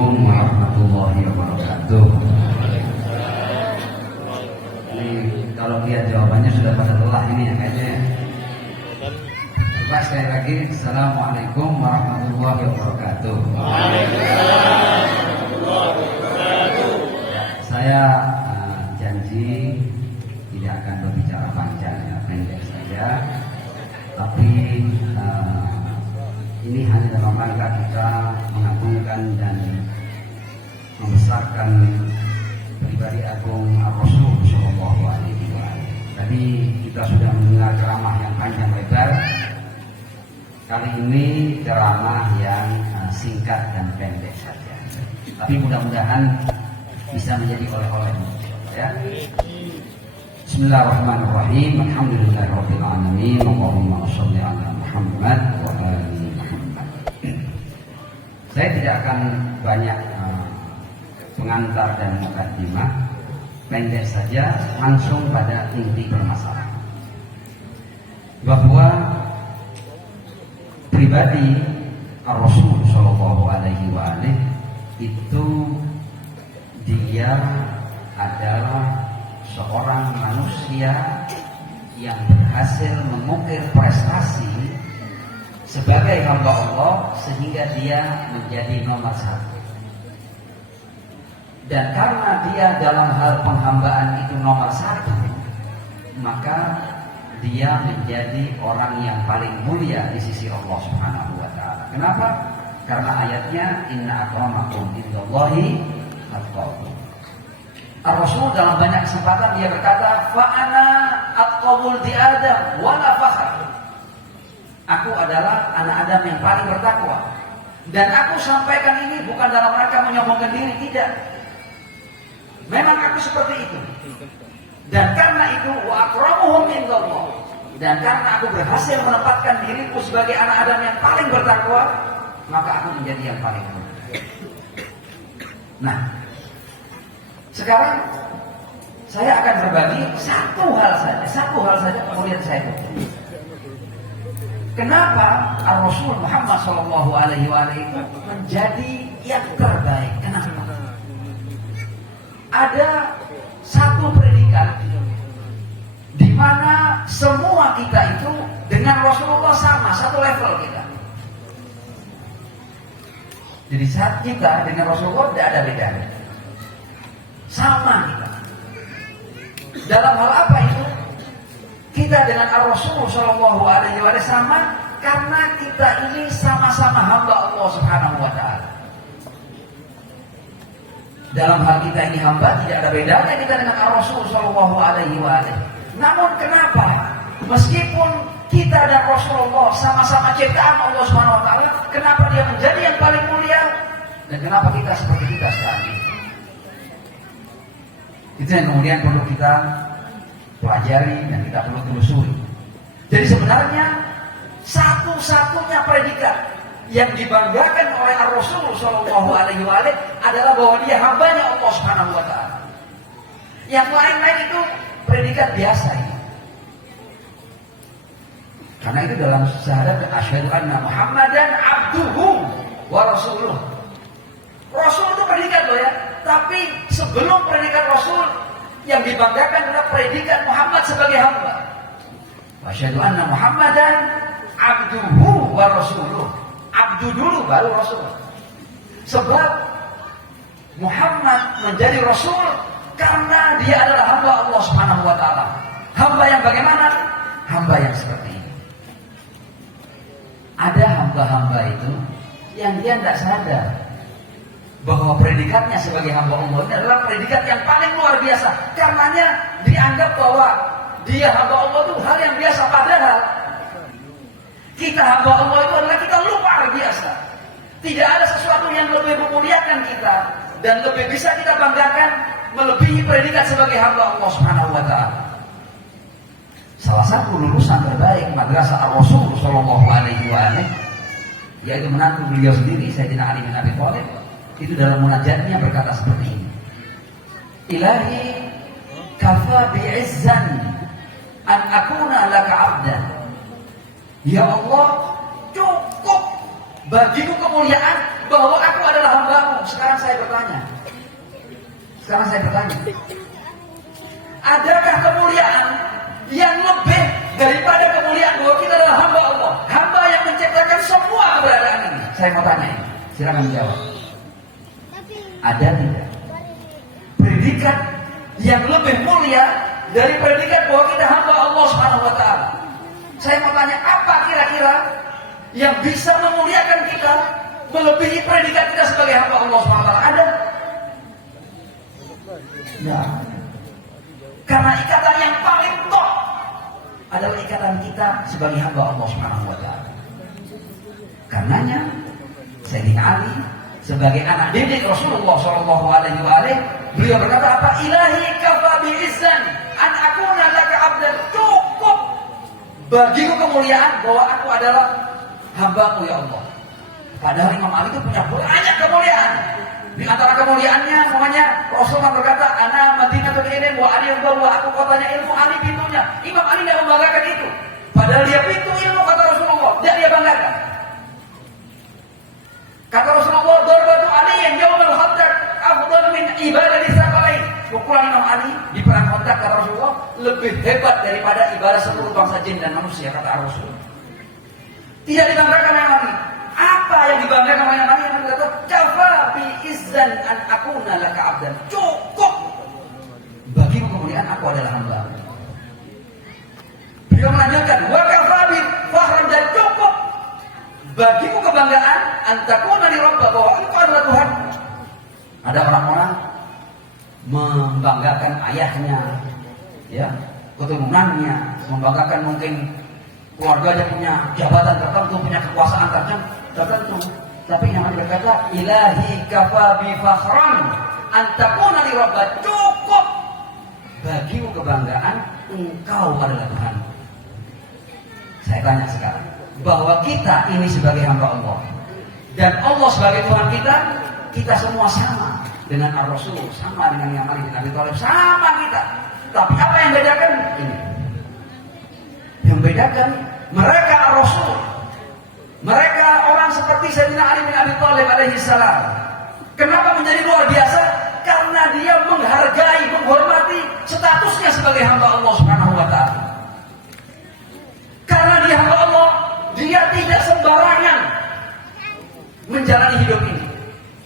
Assalamualaikum warahmatullahi wabarakatuh. Ini kalau lihat jawabannya sudah pada lelah ini ya kayaknya ya. Coba sekali lagi. Assalamualaikum warahmatullahi wabarakatuh. Ya, saya janji tidak akan berbicara panjang ya, pendek saja. Tapi ini hanya dalam rangka kita mengagungkan dan membesarkan pribadi agung Rasul Shallallahu Alaihi Wasallam. Tadi kita sudah mendengar ceramah yang panjang lebar. Kali ini ceramah yang singkat dan pendek saja. Tapi mudah-mudahan bisa menjadi oleh-oleh. Ya. Bismillahirrahmanirrahim. Alhamdulillahirabbil alamin. Allahumma shalli ala Muhammad wa ali Muhammad. Saya tidak akan banyak pengantar dan mukadimah, pendek saja langsung pada inti permasalahan. Bahwa pribadi Rasul Shallallahu Alaihi Wasallam itu dia adalah seorang manusia yang berhasil mengukir prestasi sebagai hamba Allah sehingga dia menjadi nomor satu. Dan karena dia dalam hal penghambaan itu nomor satu, maka dia menjadi orang yang paling mulia di sisi Allah Subhanahu wa taala. Kenapa? Karena ayatnya inna akramakum indallahi atqakum. Rasul dalam banyak kesempatan dia berkata, fa ana atqabul di Adam wa la fakhr. Aku adalah anak Adam yang paling bertakwa. Dan aku sampaikan ini bukan dalam rangka menyombongkan diri, tidak. Memang aku seperti itu. Dan karena itu wa akramuhum indallah. Dan karena aku berhasil menempatkan diriku sebagai anak Adam yang paling bertakwa, maka aku menjadi yang paling mulia. Nah, sekarang saya akan berbagi satu hal saja kemudian saya tutup. Kenapa Rasul Muhammad Shallallahu Alaihi Wasallam itu menjadi yang terbaik? Kenapa? Ada satu predikat di mana semua kita itu dengan Rasulullah sama, satu level kita. Jadi saat kita dengan Rasulullah tidak ada bedanya. Sama kita. Dalam hal apa itu? Kita dengan Rasul Shallallahu Alaihi Wasallam sama karena kita ini sama-sama hamba Allah Subhanahu Wa Taala. Dalam hal kita ini hamba tidak ada bedanya kita dengan Rasul Shallallahu Alaihi Wasallam. Namun kenapa? Meskipun kita dan Rasulullah sama-sama ciptaan Allah Subhanahu Wa Taala, kenapa dia menjadi yang paling mulia dan kenapa kita seperti kita sekarang ini? Itu yang kemudian perlu kita pelajari dan kita perlu telusuri. Jadi sebenarnya satu-satunya predikat yang dibanggakan oleh Rasul Shallallahu Alaihi Wasallam adalah bahwa dia hambanya Allah Subhanahu Wa Taala. Yang lain-lain itu predikat biasa ini. Karena itu dalam syahadat asyhadu anna Muhammadan abduhu wa rasuluh. Rasul itu predikat loh ya. Tapi sebelum predikat Rasul, yang dibanggakan adalah predikat Muhammad sebagai hamba. Asyhadu anna Muhammadan abduhu wa rasuluh. Abdu dulu baru Rasul. Sebab Muhammad menjadi Rasul karena dia adalah hamba Allah Subhanahu Wa Taala. Hamba yang bagaimana? Hamba yang seperti ini. Ada hamba-hamba itu yang dia tidak sadar bahwa predikatnya sebagai hamba Allah ini adalah predikat yang paling luar biasa. Karenanya dianggap bahwa dia hamba Allah itu hal yang biasa. Padahal kita hamba Allah itu adalah kita luar biasa. Tidak ada sesuatu yang lebih memuliakan kita dan lebih bisa kita banggakan melebihi predikat sebagai hamba Allah Subhanahu Wa Taala. Salah satu lulusan terbaik Madrasah Ar-Rasul Shallallahu Alaihi Wasallam, yaitu menantu beliau sendiri Sayyidina Ali bin Abi Thalib, itu dalam munajatnya berkata seperti ini. Ilahi kafa bi'izzan an akuna laka abdan. Ya Allah, cukup bagiku kemuliaan bahwa aku adalah hambamu. Sekarang saya bertanya, adakah kemuliaan yang lebih daripada kemuliaan bahwa kita adalah hamba Allah, hamba yang menciptakan semua keberadaan ini? Saya mau tanya ini, silakan menjawab. Ada tidak predikat yang lebih mulia dari predikat bahwa kita hamba Allah Subhanahu wa taala? Saya mau tanya, apa kira-kira yang bisa memuliakan kita melebihi predikat kita sebagai hamba Allah Subhanahu wa taala? Ada? Ya. Karena ikatan yang paling top adalah ikatan kita sebagai hamba Allah Subhanahu wa taala. Karenanya Sayyidina Ali sebagai anak didik Rasulullah sallallahu alaihi wasallam, beliau berkata apa? Ilahi kafa bi izzan an akuna laka abdan. Cukup bagiku kemuliaan bahwa aku adalah hamba-Mu ya Allah. Padahal Imam Ali itu punya banyak kemuliaan. Di antara kemuliaannya namanya Rasulullah berkata, ana Madinatul Ilm wa Ali bahwa aku kotanya ilmu, Ali pintunya. Imam Ali tidak membanggakan itu. Padahal dia pintu ilmu, kata Rasulullah, tidak dia banggakan. Kata Rasulullah, darbatu Ali yang yaumul khandaq afdal min ibadati tsaqalain. Pukulan Imam Ali di perang Khandaq, kata Rasulullah, lebih hebat daripada ibadah seluruh bangsa jin dan manusia, kata Rasul. Tidak dibanggakan Imam Ali. Apa yang dibanggakan oleh Imam Ali? Yang berkata, kafa bi izzan an akuna laka abdan. Cukup bagimu kemuliaan, aku adalah hamba. Beliau melanjutkan, wa kafa bi fakhran, dan cukup bagimu kebanggaan antakuna li rabbika, bahwa engkau adalah Tuhan. Ada orang-orang membanggakan ayahnya, ya, keturunannya, membanggakan mungkin keluarganya punya jabatan tertentu, punya kekuasaan tertentu. Tapi yang berkata, ilahi kafa bi fakhran antakuna li rabbika, cukup bagimu kebanggaan, engkau adalah Tuhan. Saya tanya sekarang, bahwa kita ini sebagai hamba Allah dan Allah sebagai Tuhan kita semua sama dengan Ar-Rasul, sama dengan yang Ali bin Abi Thalib, sama kita. Tapi apa yang bedakan? Ini yang bedakan, mereka Ar-Rasul, mereka orang seperti Sayyidina Ali bin Abi Thalib alaihi salam. Kenapa menjadi luar biasa? Karena dia menghargai, menghormati statusnya sebagai hamba Allah Subhanahu wa taala. Karena dia hamba Allah, dia tidak sembarangan menjalani hidup ini.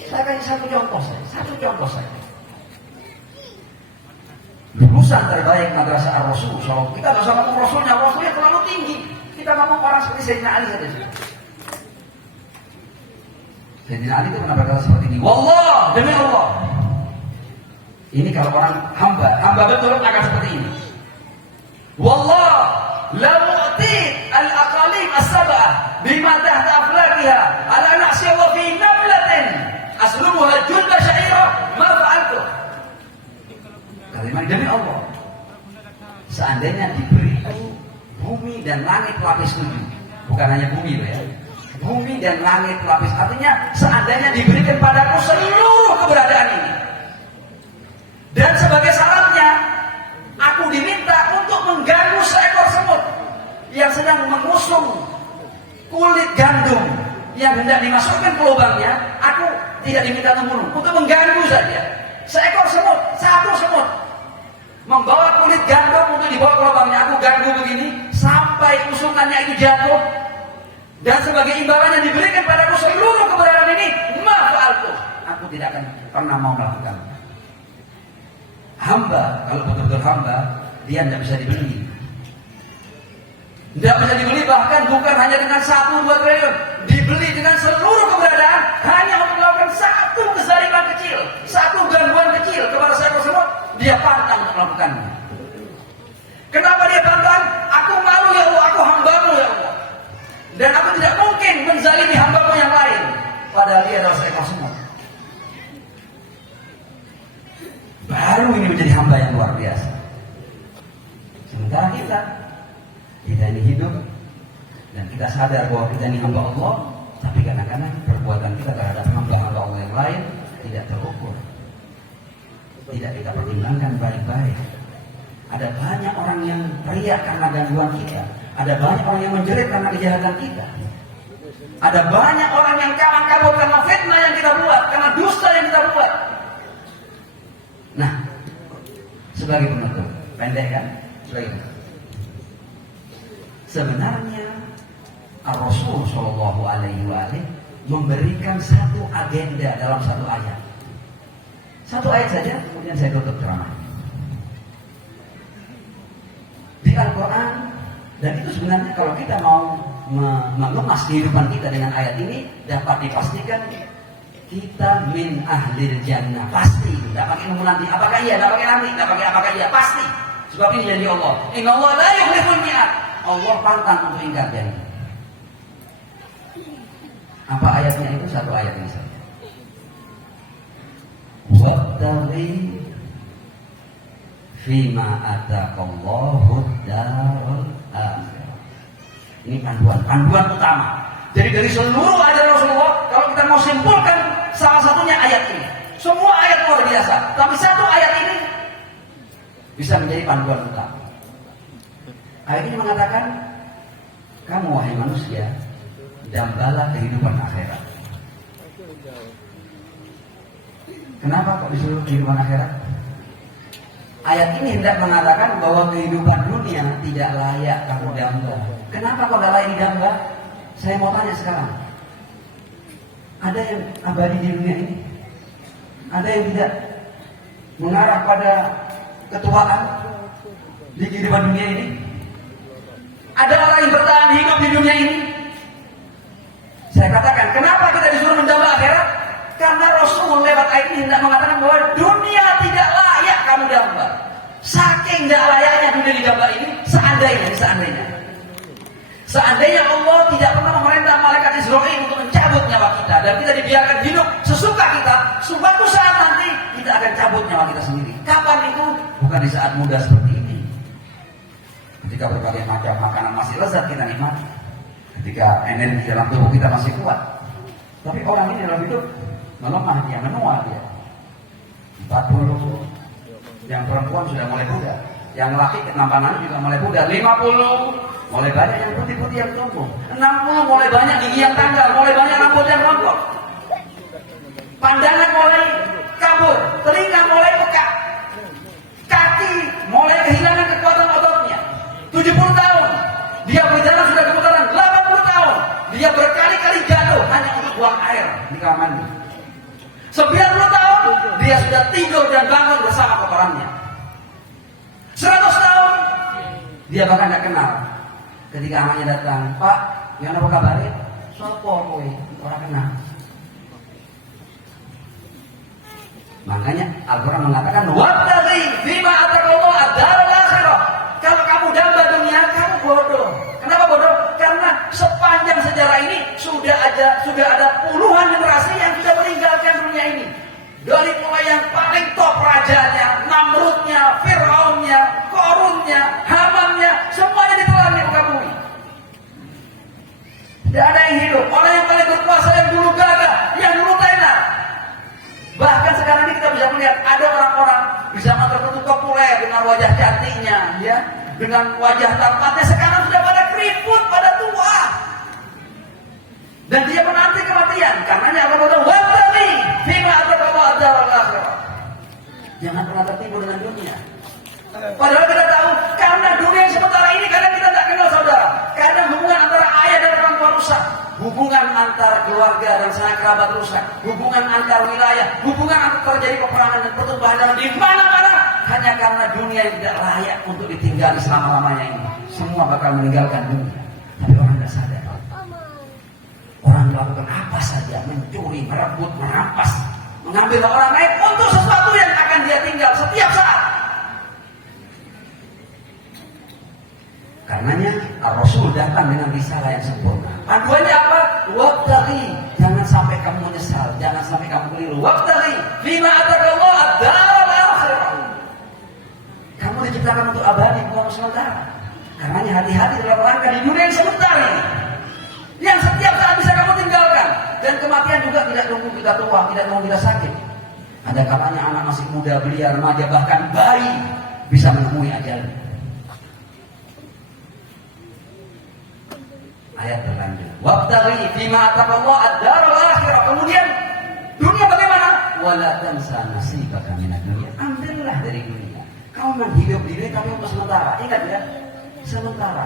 Saya kasih satu contoh saja. Lulusan terbaik madrasah Ar-Rasul. Kita nggak usah ngomong Rasulnya terlalu tinggi. Kita ngomong orang seperti Sayyidina Ali saja. Sayyidina Ali itu pernah berkata seperti ini, wallah, demi Allah. Ini kalau orang hamba betul akan seperti ini. Wallah, la mu'ti al-aqalim as-sab'ah bima tahta aflakiha ala na'si wa fi namlatin aslubuha julda syairah ma fa'altu. Kalimat demi Allah, seandainya diberi bumi dan langit lapis 7, bukan hanya bumi ya, bumi dan langit lapis, artinya seandainya diberikan padaku seluruh keberadaan ini, dan sebagai syaratnya aku diminta untuk mengganggu seekor semut yang sedang mengusung kulit gandum yang hendak dimasukkan ke lubangnya, aku tidak diminta membunuh, untuk mengganggu saja. Seekor semut, satu semut membawa kulit gandum untuk dibawa ke lubangnya, aku ganggu begini sampai usungannya itu jatuh, dan sebagai imbalannya diberikan padaku seluruh keberadaan ini, mafa'altu, aku tidak akan pernah mau melakukannya. Hamba, kalau betul-betul hamba, dia tidak bisa dibeli. Tidak bisa dibeli, bahkan bukan hanya dengan 1-2 triliun, dibeli dengan seluruh keberadaan hanya untuk melakukan satu kezaliman kecil, satu gangguan kecil kepada seekor semut, dia pantang untuk melakukannya. Kenapa dia pantang? Aku malu ya Allah, aku hambamu ya Allah, dan aku tidak mungkin menzalimi hambamu yang lain, padahal dia adalah seekor semut. Baru ini menjadi hamba yang luar biasa. Sementara kita ini hidup dan kita sadar bahwa kita ini hamba Allah, tapi kadang-kadang perbuatan kita terhadap hamba-hamba Allah yang lain tidak terukur, tidak kita pertimbangkan baik-baik. Ada banyak orang yang teriak karena gangguan kita, ada banyak orang yang menjerit karena kejahatan kita. Ada banyak orang yang kalang kabut karena fitnah yang kita buat, karena dusta yang kita buat. Nah, sebagai penutup, pendek kan? Sebagai penutup. Sebenarnya Rasul Shallallahu Alaihi Wasallam memberikan satu agenda dalam satu ayat. Satu ayat saja, kemudian saya tutup ceramah. Di Al-Quran, dan itu sebenarnya kalau kita mau mengemas kehidupan kita dengan ayat ini, dapat dipastikan kita min ahlil jannah. Pasti, tidak pakai nunggu nanti. Apakah iya, tidak pakai nanti, tidak pakai apakah iya, pasti. Sebab ini janji Allah. Inna Allah la yukhliful mi'ad. Allah pantang untuk ingkar janji. Apa ayatnya itu? Satu ayat ini saja. Wabtaghi fima ataqallahu darul akhirah. Ini panduan utama. Jadi dari seluruh ajaran Rasulullah, kalau kita mau simpulkan salah satunya ayat ini. Semua ayat luar biasa, tapi satu ayat ini bisa menjadi panduan utama. Ayat ini mengatakan, kamu wahai manusia, dambalah kehidupan akhirat. Kenapa kok disuruh kehidupan akhirat? Ayat ini hendak mengatakan bahwa kehidupan dunia tidak layak kamu damba. Kenapa kok tidak layak didamba? Saya mau tanya sekarang. Ada yang abadi di dunia ini? Ada yang tidak mengarah pada ketuaan di kehidupan dunia ini? Ada orang yang bertahan hidup di dunia ini? Saya katakan, kenapa kita disuruh mendamba akhirat? Karena Rasul lewat ayat ini hendak mengatakan bahwa dunia tidak layak kamu damba. Saking tidak layaknya dunia didamba ini, seandainya Allah tidak pernah memerintah malaikat Israil untuk mencabut nyawa kita, dan kita dibiarkan hidup sesuka kita, suatu saat nanti kita akan cabut nyawa kita sendiri. Kapan itu? Bukan di saat muda seperti ini, ketika berbagai macam makanan masih lezat kita nikmati, ketika energi dalam tubuh kita masih kuat. Tapi orang ini dalam hidup melemah, dia menua, dia 40, yang perempuan sudah mulai muda, yang laki kenampanannya juga mulai muda, 50 mulai banyak yang putih-putih yang tumbuh, 60 mulai banyak gigi yang tanggal, mulai banyak rambut yang rontok, pandangan mulai kabur, telinga mulai pekak, kaki mulai kehilangan kekuatan ototnya. 70 tahun dia berjalan sudah keputaran, 80 tahun dia berkali-kali jatuh hanya untuk buang air di kamar mandi. 90 tahun dia sudah tidur dan bangun bersama kotorannya. 100 tahun dia bahkan tidak kenal. Ketika anaknya datang, Pak, yang apa kabarnya? Sopo kowe, orang kenal. Makanya Al-Quran mengatakan, wabtaghi fima ataqallahu ad-darul akhirah. Kalau kamu damba dunia, kamu bodoh. Kenapa bodoh? Karena sepanjang sejarah ini sudah ada puluhan generasi yang sudah meninggalkan dunia ini. Dari mulai yang paling top rajanya, Namrudnya, Fir'aunnya, Korunnya, Hamannya, semuanya ditelan di muka bumi. Tidak ada yang hidup. Orang yang paling berkuasa yang dulu gagah, yang dulu tenar. Bahkan sekarang ini kita bisa melihat ada orang-orang di zaman tertentu populer dengan wajah cantiknya, ya, dengan wajah tampannya, sekarang sudah pada keriput, pada tua. Dan dia menanti kematian. Karenanya Allah berkata, wabtaghi fima ataqallahu ad-darul akhirah. Jangan pernah tertipu dengan dunia. Padahal kita tahu, karena dunia yang sementara ini kadang kita tidak kenal saudara. Kadang hubungan antara ayah dan orang tua rusak, hubungan antara keluarga dan sanak kerabat rusak, hubungan antar wilayah, hubungan antar terjadi peperangan dan pertumpahan di mana-mana, hanya karena dunia yang tidak layak untuk ditinggali selama-lamanya ini. Semua bakal meninggalkan dunia. Tapi orang tidak sadar. Orang melakukan apa saja, mencuri, merebut, merampas, mengambil orang lain untuk sesuatu yang akan dia tinggal setiap saat. Karenanya Rasul datang dengan risalah yang sempurna. Panduannya apa? Wabtaghi, jangan sampai kamu menyesal, jangan sampai kamu keliru. Wabtaghi fima ataqallahu ad-darul akhirah. Kamu diciptakan untuk abadi, bukan sementara. Karenanya hati-hati dalam langkah di dunia yang sebentar ini, yang setiap saat bisa kamu tinggalkan. Dan kematian juga tidak nunggu kita tua, tidak nunggu kita sakit. Ada kalanya anak masih muda, belia, remaja, bahkan bayi bisa menemui ajalnya. Ayat berlanjut. Wabtaghi fima ataqallahu ad-daral akhirah. Kemudian dunia bagaimana? Wala tansa nasibaka minad dunya. Ambillah dari dunia. Kau memang hidup di dunia tapi untuk sementara. Ingat ya, sementara.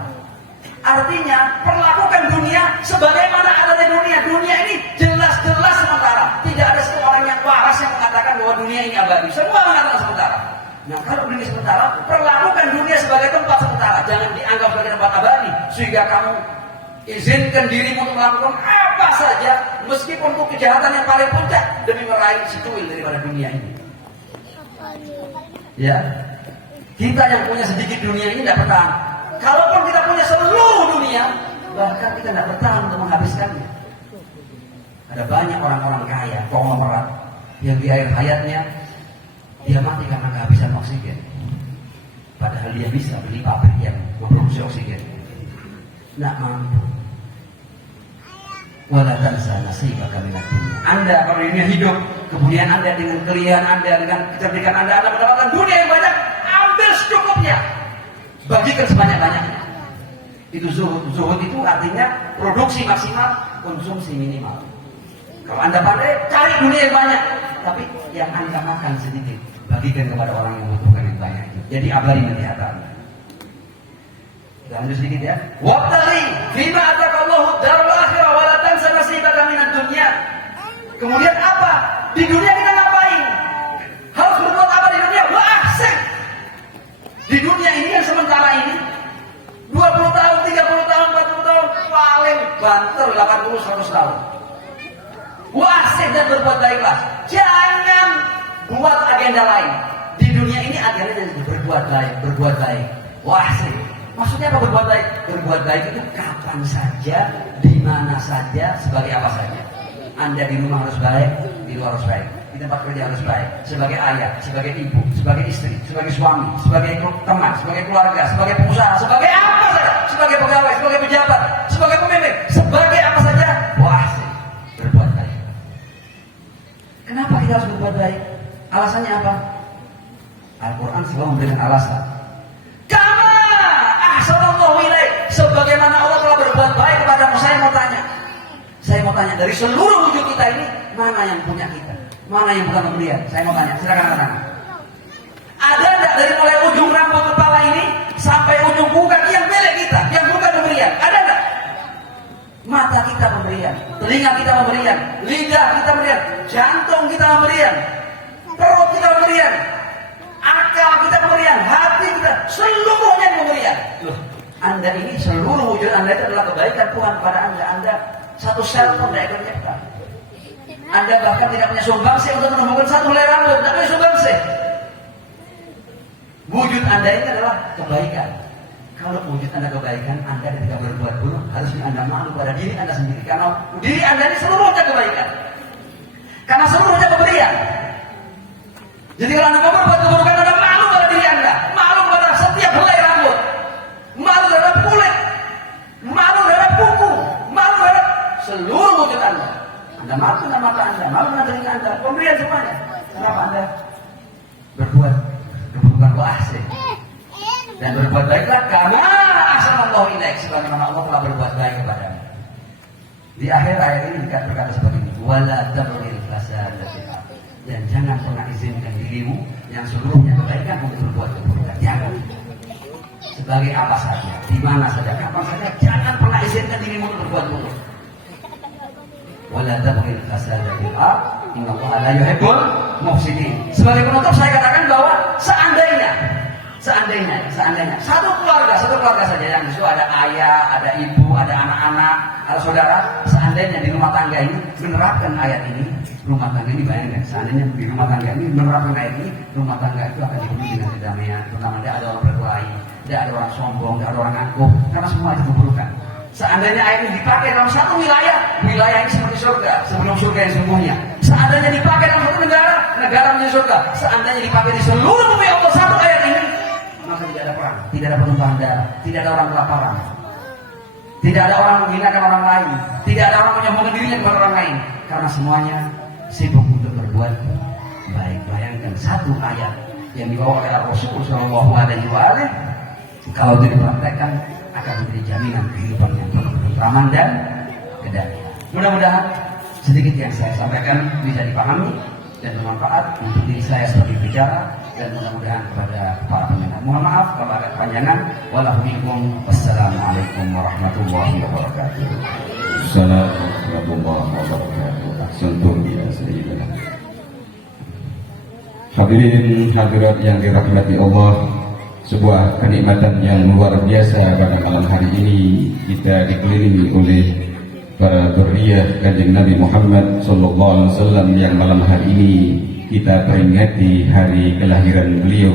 Artinya perlakukan dunia sebagaimana adanya dunia. Dunia ini jelas-jelas sementara. Tidak ada seorang yang waras yang mengatakan bahwa dunia ini abadi. Semua mengatakan sementara. Nah, kalau dunia sementara, perlakukan dunia sebagai tempat sementara. Jangan dianggap sebagai tempat abadi. Sehingga kamu izinkan dirimu untuk melakukan apa saja, meskipun untuk kejahatan yang paling puncak demi meraih secuil daripada dunia ini. Ya, kita yang punya sedikit dunia ini tidak bertahan. Kalaupun kita punya seluruh dunia, bahkan kita tidak bertahan untuk menghabiskannya. Ada banyak orang-orang kaya, konglomerat, yang di akhir hayatnya dia mati karena kehabisan oksigen. Padahal dia bisa beli pabrik yang memproduksi oksigen. Tidak mampu. Wala tansa nasibaka minad dunya. Anda kalau dunia hidup, kemudian Anda dengan kelihan Anda, dengan kecerdikan Anda mendapatkan dunia yang banyak, ambil secukupnya. Bagikan sebanyak-banyaknya. Itu zuhud. Zuhud itu artinya produksi maksimal, konsumsi minimal. Kalau Anda pandai, cari dunia yang banyak, tapi yang Anda makan sedikit, bagikan kepada orang yang membutuhkan yang banyak. Jadi abadi melihat Anda. Kita lanjut sedikit ya. Wabtaghi fima ataqallahu ad-daral akhirah wa la tansa nasibaka minad dunya. Kemudian apa? Di dunia kita ngapain? Harus berbuat apa di dunia? Wa ahsin. Di dunia ini yang sementara ini 20 tahun, 30 tahun, 40 tahun, paling banter 80-100 tahun. Wa ahsin dan berbuat baiklah. Jangan buat agenda lain. Di dunia ini agendanya berbuat baik, berbuat baik. Wa ahsin. Maksudnya apa berbuat baik? Berbuat baik itu kapan saja, di mana saja, sebagai apa saja. Anda di rumah harus baik, di luar harus baik, di tempat kerja harus baik, sebagai ayah, sebagai ibu, sebagai istri, sebagai suami, sebagai teman, sebagai keluarga, sebagai pengusaha, sebagai apa saja, sebagai pegawai, sebagai pejabat, sebagai pemimpin, sebagai apa saja. Wah, berbuat baik. Kenapa kita harus berbuat baik? Alasannya apa? Al-Quran selalu memberikan alasan. Sebagaimana Allah telah berbuat baik kepadamu. Saya mau tanya dari seluruh wujud kita ini, mana yang punya kita? Mana yang bukan pemberian? Saya mau tanya, silakan katakan. Ada enggak dari mulai ujung rambut kepala ini sampai ujung bukan yang milik kita, yang bukan pemberian? Ada enggak? Mata kita pemberian, telinga kita pemberian, lidah kita pemberian, jantung kita pemberian, perut kita pemberian, akal kita pemberian, hati kita, seluruhnya pemberian. Loh, Anda ini seluruh wujud Anda itu adalah kebaikan Tuhan kepada Anda. Anda satu sel pun tidak ikut nyipta. Anda bahkan tidak punya sumbangsih untuk menumbuhkan satu helai rambut, tidak punya sumbangsih. Wujud Anda ini adalah kebaikan. Kalau wujud Anda kebaikan, Anda ketika berbuat buruk harusnya Anda malu pada diri Anda sendiri. Karena diri Anda ini seluruhnya kebaikan. Karena seluruhnya pemberian. Jadi kalau Anda mau berbuat keburukan, Anda malu pada diri Anda, malu pada setiap helai rambut, malu terhadap kulit, malu terhadap kuku, malu terhadap seluruh wujud Anda. Anda malu dengan mata Anda, malu dengan telinga Anda, pemberian semuanya. Kenapa Anda berbuat keburukan wahsih dan berbuat baiklah karena ahsanallahu ilaik, sebagaimana Allah telah berbuat baik kepadamu. Di akhir ayat ini berkata seperti ini, wala tabghil fasada fil ardh, dan jangan pernah izinkan dirimu yang seluruhnya kebaikan untuk berbuat keburukan. Jangan. Sebagai apa saja, di mana saja, kapan saja, jangan pernah izinkan dirimu untuk berbuat buruk. Wala tabghil fasada fil ardh, innallaha la yuhibbul mufsidin. Sebagai penutup saya katakan bahwa seandainya satu keluarga saja yang itu ada ayah, ada ibu, ada anak-anak, ada saudara, seandainya di rumah tangga ini menerapkan ayat ini, rumah tangga ini bayangkan, seandainya di rumah tangga ini menerapkan ayat ini, rumah tangga itu akan dipenuhi dengan kedamaian. Pertama, tidak ada orang berkelahi, tidak ada orang sombong, tidak ada orang angkuh, karena semua itu keburukan. Seandainya ayat ini dipakai dalam satu wilayah ini seperti surga, sebelum surga yang sungguhnya. Seandainya dipakai dalam satu negara menjadi surga. Seandainya dipakai di seluruh bumi Allah satu ayat ini, maka tidak ada perang, tidak ada pertumpahan darah, tidak ada orang kelaparan, tidak ada orang menghinakan orang lain, tidak ada orang menyombongkan dirinya kepada orang lain, karena semuanya sibuk untuk berbuat baik. Bayangkan satu ayat yang dibawa oleh Rasul Shallallahu Alaihi Wasallam, kalau dipraktekkan akan menjadi jaminan kehidupan yang penuh. ketentraman dan kedamaian. Mudah-mudahan sedikit yang saya sampaikan bisa dipahami dan bermanfaat untuk diri saya sebagai bicara, dan mudah-mudahan kepada para pendengar. Mohon maaf kalau agak kepanjangan. Wassalamualaikum warahmatullahi wabarakatuh. Assalamualaikum warahmatullahi wabarakatuh. Ahsantum ya sayyidina. Hadirin hadirat yang dirahmati Allah, sebuah kenikmatan yang luar biasa pada malam hari ini kita dikelilingi oleh para dzurriyyah Kanjeng Nabi Muhammad sallallahu alaihi wasallam yang malam hari ini kita peringati hari kelahiran beliau